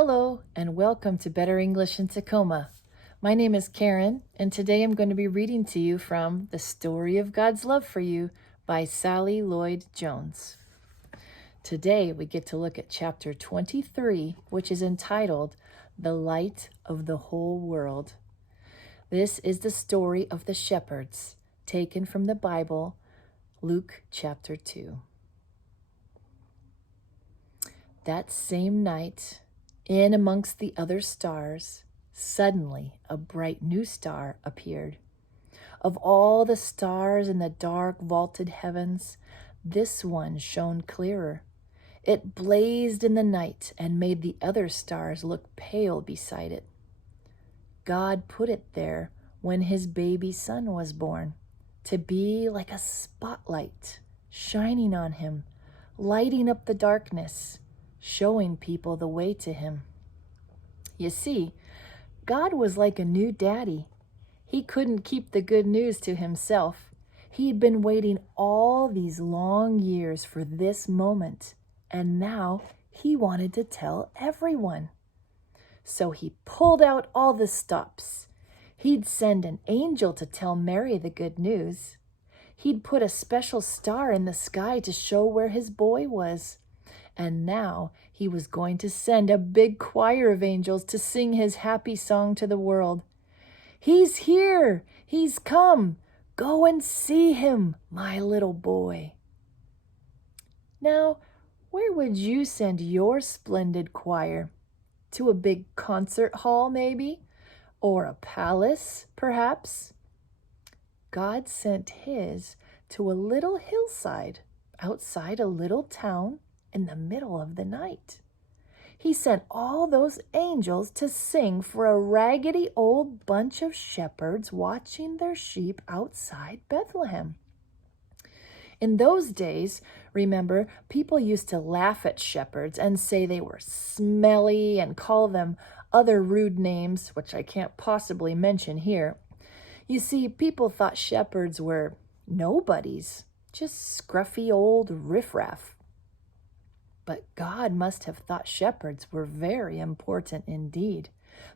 Hello, and welcome to Better English in Tacoma. My name is Karen, and today I'm going to be reading to you from The Story of God's Love for You by Sally Lloyd-Jones. Today we get to look at chapter 23, which is entitled The Light of the Whole World. This is the story of the shepherds, taken from the Bible, Luke chapter 2. That same night, in amongst the other stars, suddenly a bright new star appeared. Of all the stars in the dark vaulted heavens, this one shone clearer. It blazed in the night and made the other stars look pale beside it. God put it there when his baby son was born, to be like a spotlight shining on him, lighting up the darkness, showing people the way to him. You see, God was like a new daddy. He couldn't keep the good news to himself. He'd been waiting all these long years for this moment, and now he wanted to tell everyone. So he pulled out all the stops. He'd send an angel to tell Mary the good news. He'd put a special star in the sky to show where his boy was. And now he was going to send a big choir of angels to sing his happy song to the world. He's here! He's come! Go and see him, my little boy. Now, where would you send your splendid choir? To a big concert hall, maybe? Or a palace, perhaps? God sent his to a little hillside outside a little town in the middle of the night. He sent all those angels to sing for a raggedy old bunch of shepherds watching their sheep outside Bethlehem. In those days, remember, people used to laugh at shepherds and say they were smelly and call them other rude names, which I can't possibly mention here. You see, people thought shepherds were nobodies, just scruffy old riffraff. But God must have thought shepherds were very important indeed,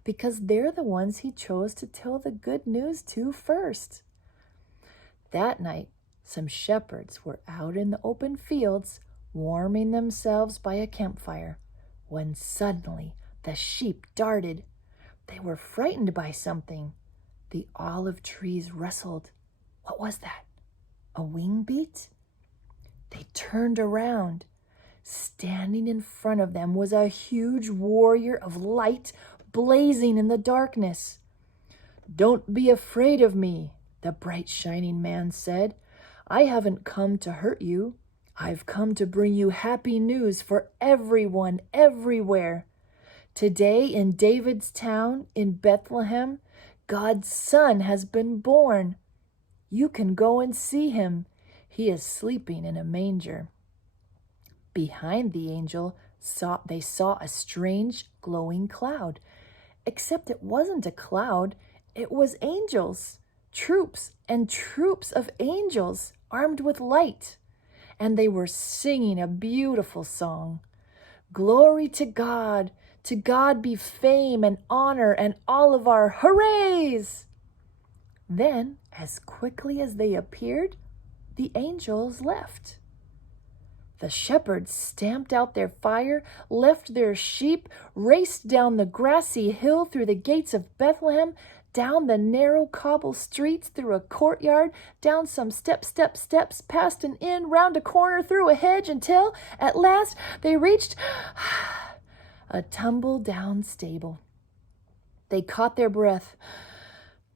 because they're the ones he chose to tell the good news to first. That night, some shepherds were out in the open fields, warming themselves by a campfire, when suddenly the sheep darted. They were frightened by something. The olive trees rustled. What was that? A wing beat? They turned around. Standing in front of them was a huge warrior of light blazing in the darkness. "Don't be afraid of me," the bright shining man said. "I haven't come to hurt you. I've come to bring you happy news for everyone, everywhere. Today in David's town in Bethlehem, God's son has been born. You can go and see him. He is sleeping in a manger." Behind the angel, they saw a strange glowing cloud. Except it wasn't a cloud, it was angels. Troops and troops of angels armed with light. And they were singing a beautiful song. "Glory to God be fame and honor and all of our hoorays!" Then, as quickly as they appeared, the angels left. The shepherds stamped out their fire, left their sheep, raced down the grassy hill through the gates of Bethlehem, down the narrow cobble streets, through a courtyard, down some steps, past an inn, round a corner, through a hedge, until, at last, they reached a tumble-down stable. They caught their breath.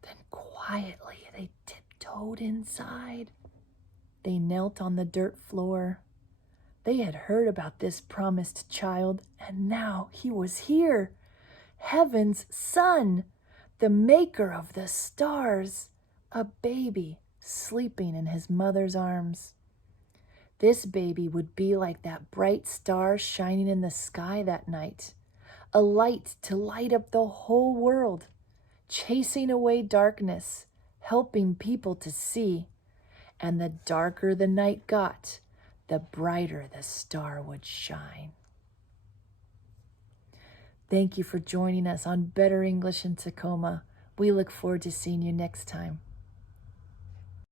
Then quietly they tiptoed inside. They knelt on the dirt floor. They had heard about this promised child, and now he was here. Heaven's son, the maker of the stars, a baby sleeping in his mother's arms. This baby would be like that bright star shining in the sky that night, a light to light up the whole world, chasing away darkness, helping people to see. And the darker the night got, the brighter the star would shine. Thank you for joining us on Better English in Tacoma. We look forward to seeing you next time.